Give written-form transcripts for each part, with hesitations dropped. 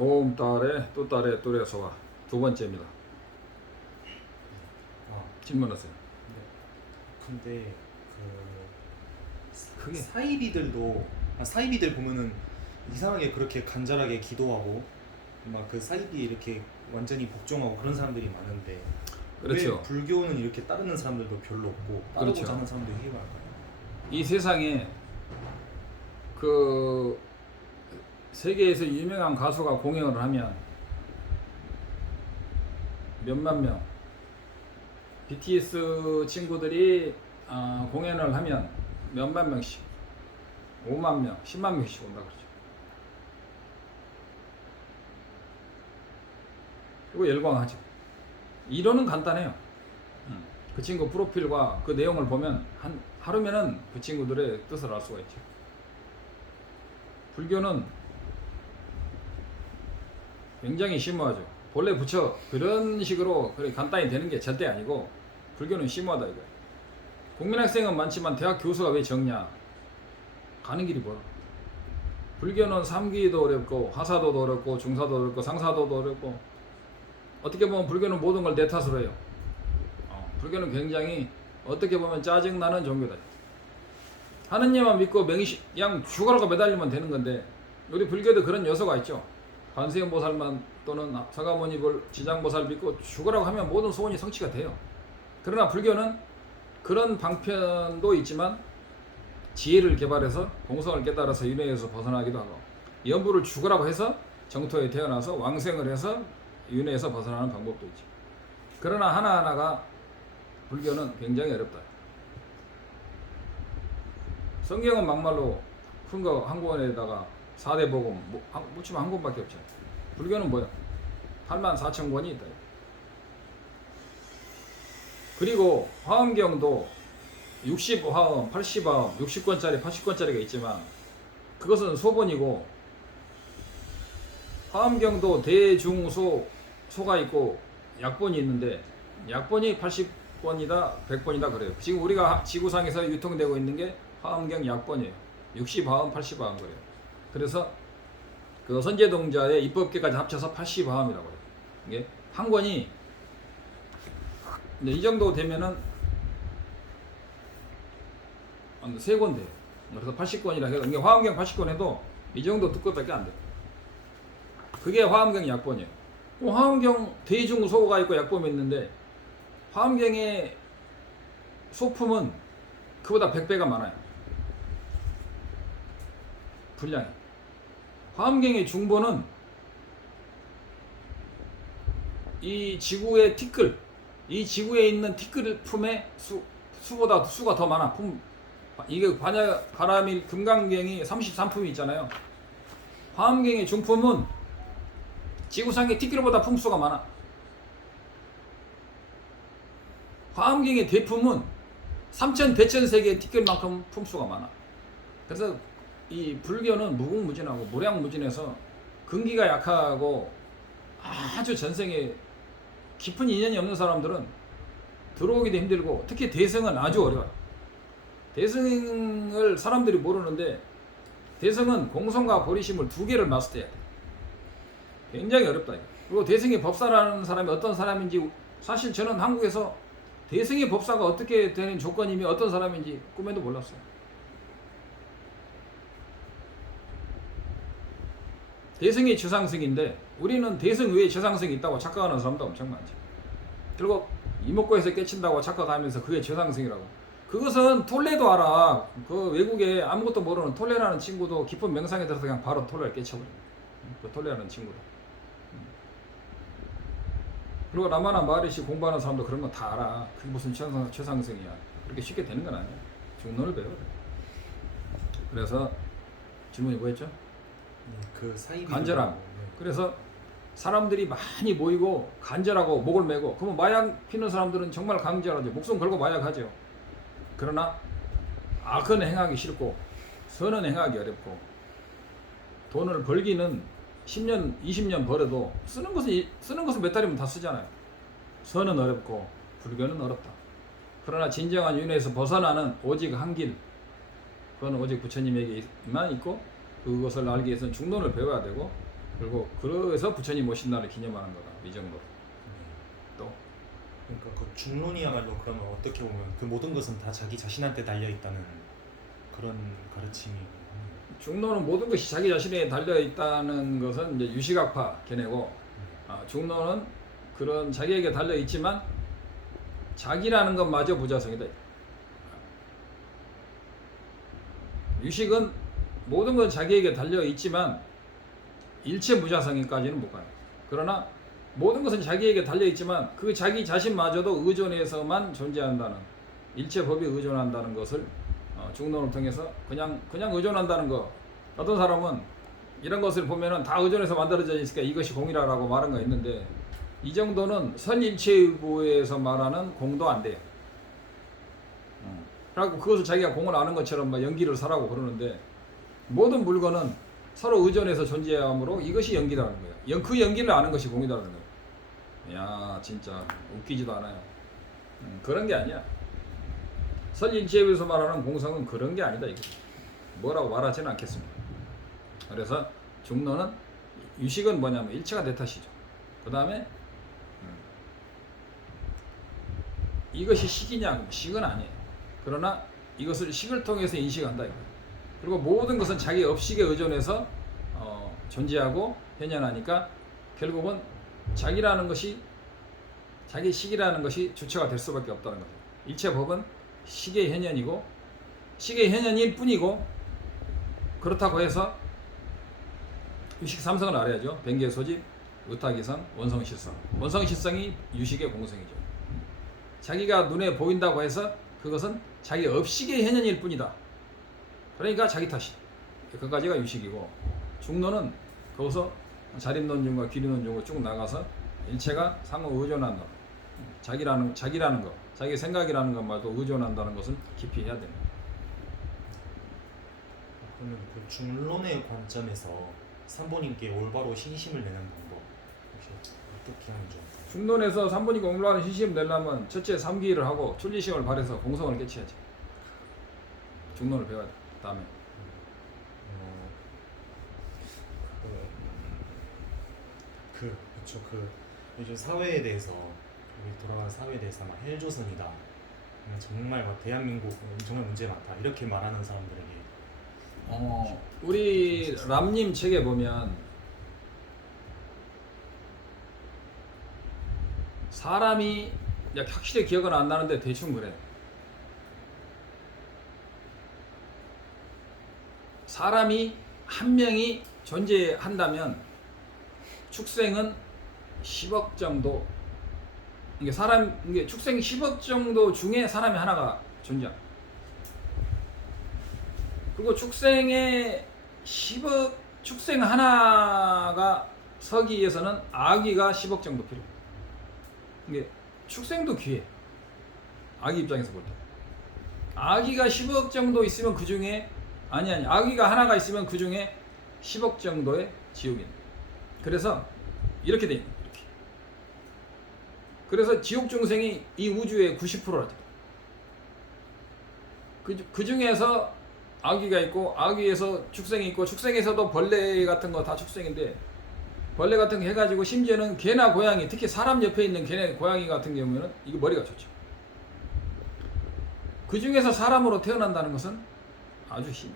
오음 딸에 또 딸에 또래서와 두 번째입니다. 질문하세요. 네. 근데 그 크게. 사이비들 보면은 이상하게 그렇게 간절하게 기도하고 막 그 사이비 이렇게 완전히 복종하고 그런 사람들이 많은데 그렇죠. 왜 불교는 이렇게 따르는 사람들도 별로 없고 따르고자 그렇죠. 하는 사람들이 되게 많아요? 이 세상에 그 세계에서 유명한 가수가 공연을 하면 몇만 명, BTS 친구들이 공연을 하면 몇만 명씩, 5만 명, 10만 명씩 온다 그러죠. 그리고 열광하죠. 이론은 간단해요. 그 친구 프로필과 그 내용을 보면 한 하루면은 그 친구들의 뜻을 알 수가 있죠. 불교는 굉장히 심오하죠. 본래 부처 그런 식으로 그렇게 간단히 되는 게 절대 아니고 불교는 심오하다 이거예요. 국민학생은 많지만 대학 교수가 왜 적냐? 가는 길이 멀어. 불교는 삼기도 어렵고 하사도도 어렵고 중사도 어렵고 상사도도 어렵고 어떻게 보면 불교는 모든 걸 내 탓으로 해요. 불교는 굉장히 어떻게 보면 짜증나는 종교다. 하느님만 믿고 그냥 죽어라고 매달리면 되는 건데 우리 불교도 그런 요소가 있죠. 관세음보살만 또는 서가모니불 지장보살 믿고 죽으라고 하면 모든 소원이 성취가 돼요. 그러나 불교는 그런 방편도 있지만 지혜를 개발해서 공성을 깨달아서 윤회에서 벗어나기도 하고 연부를 죽으라고 해서 정토에 태어나서 왕생을 해서 윤회에서 벗어나는 방법도 있죠. 그러나 하나하나가 불교는 굉장히 어렵다. 성경은 막말로 큰 거 한 권에다가 4대 복음 묻히면 한 권밖에 없죠. 불교는 뭐야? 8만 4천 권이 있다. 그리고 화엄경도 60화엄, 80화엄, 60권짜리, 80권짜리가 있지만 그것은 소본이고 화엄경도 대중소 소가 있고 약본이 있는데 약본이 80권이다, 100권이다 그래요. 지금 우리가 지구상에서 유통되고 있는 게 화엄경 약본이에요. 60화엄, 80화엄 그래요. 그래서 그 선제동자의 입법계까지 합쳐서 80화엄이라고 해요. 이게 한 권이 이 정도 되면은 세 권 돼요. 그래서 80권이라 해서 이게 화엄경 80권 해도 이 정도 두께밖에 안 돼요. 그게 화엄경 약본이에요. 화엄경 대중소가 있고 약본이 있는데 화엄경의 소품은 그보다 100배가 많아요. 분량이. 화엄경의 중본은 이 지구의 티끌, 이 지구에 있는 티끌 품의 수보다 수가 더 많아. 이게 바람일 금강경이 33품이 있잖아요. 화엄경의 중품은 지구상의 티끌보다 품수가 많아. 화엄경의 대품은 3천 대천세계의 티끌만큼 품수가 많아. 그래서 이 불교는 무궁무진하고 무량무진해서 근기가 약하고 아주 전생에 깊은 인연이 없는 사람들은 들어오기도 힘들고 특히 대승은 아주 어려워요. 대승을 사람들이 모르는데 대승은 공성과 보리심을 두 개를 마스터해야 돼. 굉장히 어렵다. 그리고 대승의 법사라는 사람이 어떤 사람인지 사실 저는 한국에서 대승의 법사가 어떻게 되는 조건이며 어떤 사람인지 꿈에도 몰랐어요. 대승이 최상승인데 우리는 대승 외에 최상승이 있다고 착각하는 사람도 엄청 많죠. 그리고 이목구에서 깨친다고 착각하면서 그게 최상승이라고. 그것은 톨레도 알아. 그 외국에 아무것도 모르는 톨레라는 친구도 깊은 명상에 들어서 그냥 바로 톨레를 깨쳐버려요. 그 톨레라는 친구도. 그리고 라마나 마하리시 공부하는 사람도 그런 거 다 알아. 그게 무슨 최상승이야. 그렇게 쉽게 되는 건 아니야. 중론을 배워야 돼. 그래서 질문이 뭐였죠? 그 사이비 간절함. 그래서 사람들이 많이 모이고 간절하고 목을 메고 그러면 마약 피는 사람들은 정말 간절하죠. 목숨 걸고 마약하죠. 그러나 악은 행하기 싫고 선은 행하기 어렵고 돈을 벌기는 10년, 20년 벌어도 쓰는 것은 몇 달이면 다 쓰잖아요. 선은 어렵고 불교는 어렵다. 그러나 진정한 윤회에서 벗어나는 오직 한 길, 그건 오직 부처님에게만 있고 그것을 알기 위해서는 중론을 배워야 되고 그리고 그래서 부처님 오신 날을 기념하는 거다. 이 정도. 또 그러니까 그 중론이야말로 그러면 어떻게 보면 그 모든 것은 다 자기 자신한테 달려 있다는 그런 가르침이 중론은 모든 것이 자기 자신에 달려 있다는 것은 이제 유식학파 견해고, 중론은 그런 자기에게 달려 있지만 자기라는 것마저 무자성이다. 유식은 모든 건 자기에게 달려 있지만 일체 무자성이까지는 못 가요. 그러나 모든 것은 자기에게 달려 있지만 그 자기 자신마저도 의존해서만 존재한다는, 일체 법에 의존한다는 것을 중론을 통해서 그냥 의존한다는 거. 어떤 사람은 이런 것을 보면은 다 의존해서 만들어져 있으니까 이것이 공이라고 말한 거 있는데, 이 정도는 선일체의구에서 말하는 공도 안 돼요. 그래갖고 그것을 자기가 공을 아는 것처럼 막 연기를 사라고 그러는데, 모든 물건은 서로 의존해서 존재하므로 이것이 연기라는 거예요. 그 연기를 아는 것이 공이라는 거예요. 야, 진짜 웃기지도 않아요. 그런 게 아니야. 선일체의에서 말하는 공성은 그런 게 아니다. 이거 뭐라고 말하지는 않겠습니다. 그래서 중론은 유식은 뭐냐면 일체가 대탓이죠. 그 다음에 이것이 식이냐? 식은 아니에요. 그러나 이것을 식을 통해서 인식한다. 이거예요. 그리고 모든 것은 자기 업식에 의존해서 존재하고 현현하니까 결국은 자기라는 것이, 자기 식이라는 것이 주체가 될 수밖에 없다는 거죠. 일체 법은 식의 현현이고 식의 현현일 뿐이고, 그렇다고 해서 유식 삼성을 알아야죠. 변계 소집, 의타기성, 원성실성. 원성실성이 유식의 공성이죠. 자기가 눈에 보인다고 해서 그것은 자기 업식의 현현일 뿐이다. 그러니까 자기 탓이. 그까지가 유식이고, 중론은 거기서 자립론중과 기리론중으로 쭉 나가서 일체가 상호 의존한다. 자기라는 것, 자기 생각이라는 것말도 의존한다는 것을 깊이 해야 됩니다. 그러면 그 중론의 관점에서 삼보님께 올바로 신심을 내는 방법 혹시 어떻게 하면 좋을까요? 중론에서 삼분이 공부하는 신심을 내려면 첫째 삼기를 하고 출리심을 발해서 공성을 깨치야지. 중론을 배워야 돼. 다음에 그렇죠. 요즘 사회에 대해서 우리 돌아가는 사회에 대해서 막 헬조선이다. 정말 막 대한민국 정말 문제 많다. 이렇게 말하는 사람들에게 우리 람님 책에 보면 사람이, 확실히 기억은 안 나는데 대충 그래. 사람이 한 명이 존재한다면 축생은 10억 정도, 이게 축생 10억 정도 중에 사람이 하나가 존재합니다. 그리고 축생의 10억, 축생 하나가 서기 위해서는 아기가 10억 정도 필요해. 이게 축생도 귀해. 아기 입장에서 볼 때. 아기가 10억 정도 있으면 그 중에, 아기가 하나가 있으면 그 중에 10억 정도의 지옥이네. 그래서 이렇게 돼 있는 거예요. 이렇게. 그래서 지옥 중생이 이 우주의 90%라죠. 그 중에서 아기가 있고, 아기에서 축생이 있고, 축생에서도 벌레 같은 거 다 축생인데, 벌레 같은 거 해가지고 심지어는 개나 고양이, 특히 사람 옆에 있는 개나 고양이 같은 경우에는 이거 머리가 좋죠. 그 중에서 사람으로 태어난다는 것은 아주 힘.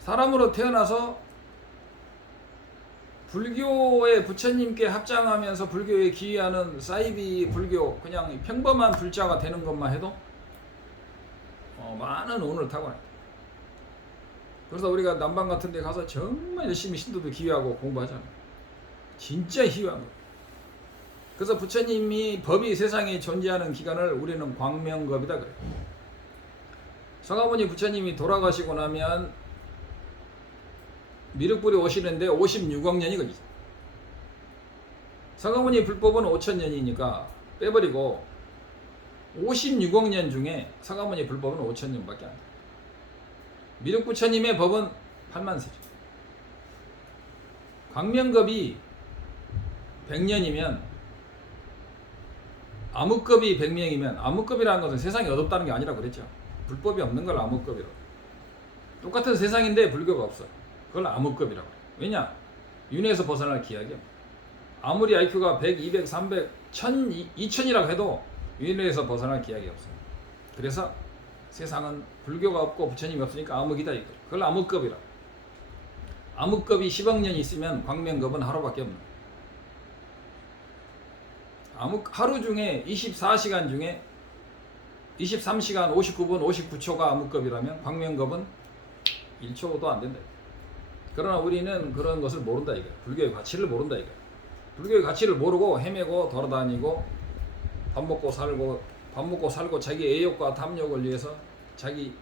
사람으로 태어나서 불교의 부처님께 합장하면서 불교에 기여하는 사이비 불교, 그냥 평범한 불자가 되는 것만 해도 많은 운을 타고나요. 그래서 우리가 남방 같은 데 가서 정말 열심히 신도도 기여하고 공부하잖아요. 진짜 희귀한 거예요. 그래서 부처님이 법이 세상에 존재하는 기간을 우리는 광명겁이다 그래요. 서가모니 부처님이 돌아가시고 나면 미륵불이 오시는데 56억 년이 걸리죠. 서가모니 불법은 5,000년이니까 빼버리고 56억 년 중에 서가모니 불법은 5,000년밖에 안 돼요. 미륵부처님의 법은 8만 세죠. 광명겁이 100년이면 암흑겁이 100명이면, 암흑겁이라는 것은 세상이 어둡다는 게 아니라고 그랬죠. 불법이 없는 걸 암흑겁이라고. 똑같은 세상인데 불교가 없어. 그걸 암흑겁이라고. 왜냐? 윤회에서 벗어날 기약이야. 아무리 IQ가 100, 200, 300, 1000, 2000이라고 해도 윤회에서 벗어날 기약이 없어요. 그래서 세상은 불교가 없고 부처님이 없으니까 암흑이다 이거. 그걸 암흑급이라. 암흑급이 10억 년이 있으면 광명급은 하루밖에 없는 거예요. 하루 중에 24시간 중에 23시간 59분 59초가 암흑급이라면 광명급은 1초도 안 된다. 그러나 우리는 그런 것을 모른다 이거야. 불교의 가치를 모른다 이거야. 불교의 가치를 모르고 헤매고 돌아다니고 밥 먹고 살고 자기 애욕과 탐욕을 위해서 자기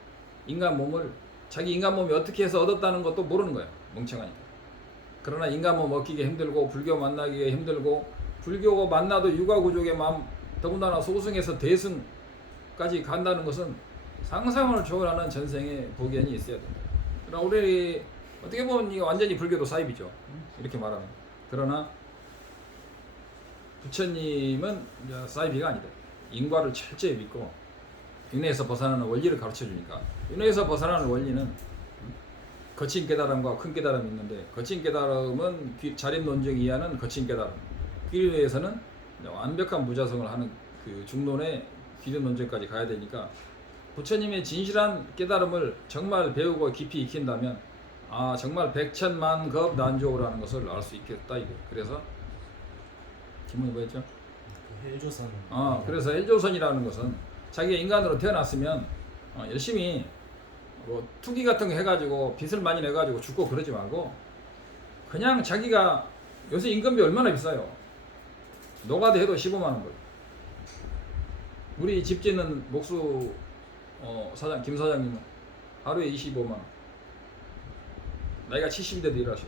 인간 몸이 어떻게 해서 얻었다는 것도 모르는 거야. 멍청하니까. 그러나 인간 몸 얻기가 힘들고 불교 만나기가 힘들고 불교가 만나도 육아구족의 마음 더군다나 소승에서 대승까지 간다는 것은 상상을 초월하는 전생의 복연이 있어야 된다. 그러나 우리 어떻게 보면 이게 완전히 불교도 사입이죠. 이렇게 말하면. 그러나 부처님은 사이비가 아니다. 인과를 철저히 믿고 윤회에서 벗어나는 원리를 가르쳐주니까 윤회에서 벗어나는 원리는 거친 깨달음과 큰 깨달음이 있는데 거친 깨달음은 자립논증 이하는 거친 깨달음 귀륜회에서는 완벽한 무자성을 하는 그 중론의 귀륜논증까지 가야 되니까 부처님의 진실한 깨달음을 정말 배우고 깊이 익힌다면 정말 백천만급 난조라는 것을 알 수 있겠다 이거. 그래서 기문이 뭐였죠? 헬조선. 그래서 헬조선이라는 것은 자기가 인간으로 태어났으면 열심히 뭐 투기 같은 거 해가지고 빚을 많이 내가지고 죽고 그러지 말고 그냥 자기가 요새 인건비 얼마나 비싸요? 노가다 해도 15만 원 벌. 우리 집 짓는 목수 김 사장님은 하루에 25만 원. 나이가 70대도 일하셔.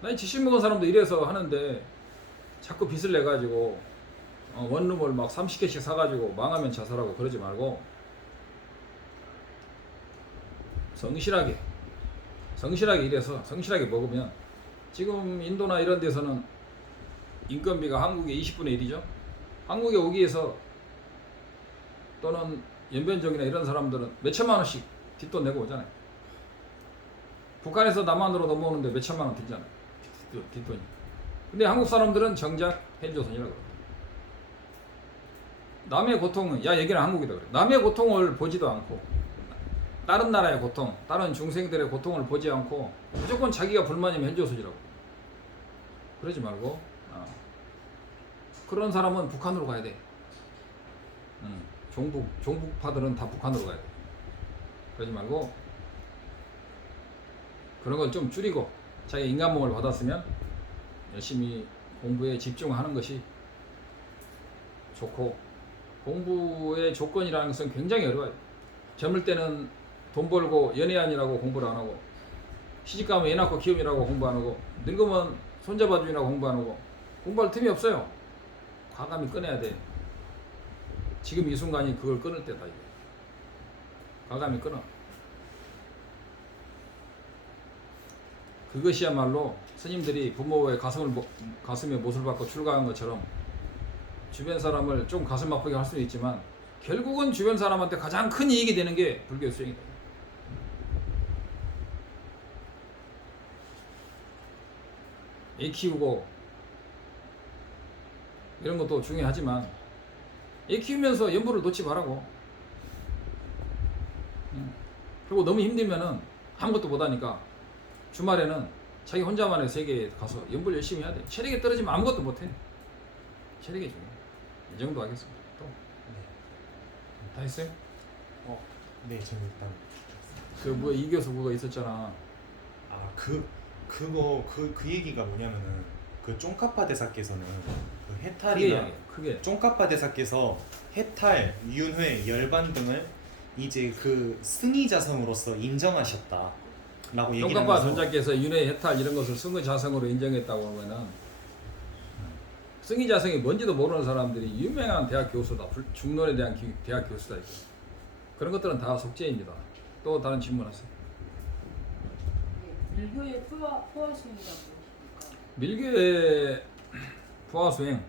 나이 70 먹은 사람도 이래서 하는데 자꾸 빚을 내가지고 원룸을 막 30개씩 사가지고 망하면 자살하고 그러지 말고 성실하게 일해서 성실하게 먹으면 지금 인도나 이런 데서는 인건비가 한국의 20분의 1이죠. 한국에 오기 위해서 또는 연변족이나 이런 사람들은 몇천만 원씩 뒷돈 내고 오잖아요. 북한에서 남한으로 넘어오는데 몇천만 원 들잖아요. 뒷돈이. 근데 한국 사람들은 정작 헬조선이라고 그래요. 남의 고통은 여기는 한국이다 그래. 남의 고통을 보지도 않고 다른 나라의 고통, 다른 중생들의 고통을 보지 않고 무조건 자기가 불만이면 헬조선이라고. 그러지 말고 그런 사람은 북한으로 가야 돼. 종북파들은 다 북한으로 가야 돼. 그러지 말고 그런 걸 좀 줄이고 자기 인간 몸을 받았으면 열심히 공부에 집중하는 것이 좋고 공부의 조건이라는 것은 굉장히 어려워요. 젊을 때는 돈 벌고 연애하느라고 공부를 안 하고 시집가면 애 낳고 키움이라고 공부 안 하고 늙으면 손잡아주느라고 공부 안 하고 공부할 틈이 없어요. 과감히 꺼내야 돼. 지금 이 순간이 그걸 끊을 때다. 이게. 과감히 끊어. 그것이야말로 스님들이 부모의 가슴에 못을 박고 출가한 것처럼 주변 사람을 좀 가슴 아프게 할 수는 있지만 결국은 주변 사람한테 가장 큰 이익이 되는 게 불교의 수행이다. 애 키우고 이런 것도 중요하지만 애 키우면서 연보를 놓지 말라고. 그리고 너무 힘들면은 아무것도 못하니까 주말에는 자기 혼자만의 세계에 가서 연보를 열심히 해야 돼. 체력이 떨어지면 아무것도 못해. 체력이 중요해. 이 정도 하겠습니다. 또? 네. 다 했어요? 네, 저는 일단 그 뭐 이교수 그거 있었잖아. 그 얘기가 뭐냐면은 그 쫑카파 대사께서는 그 크게 해탈이나 이야기해. 크게. 쫑카파 대사께서 해탈, 윤회, 열반 등을 이제 그 승의자성으로서 인정하셨다라고 얘기를 영감과 하면서 전자께서 윤회 해탈 이런 것을 승의자성으로 인정했다고 하면은 승의자성이 뭔지도 모르는 사람들이 유명한 대학 교수다. 중론에 대한 대학 교수다. 이거. 그런 것들은 다 속죄입니다. 또 다른 질문하세요. 밀교의 포화수행이라고 무엇입니까? 밀교의 포화수행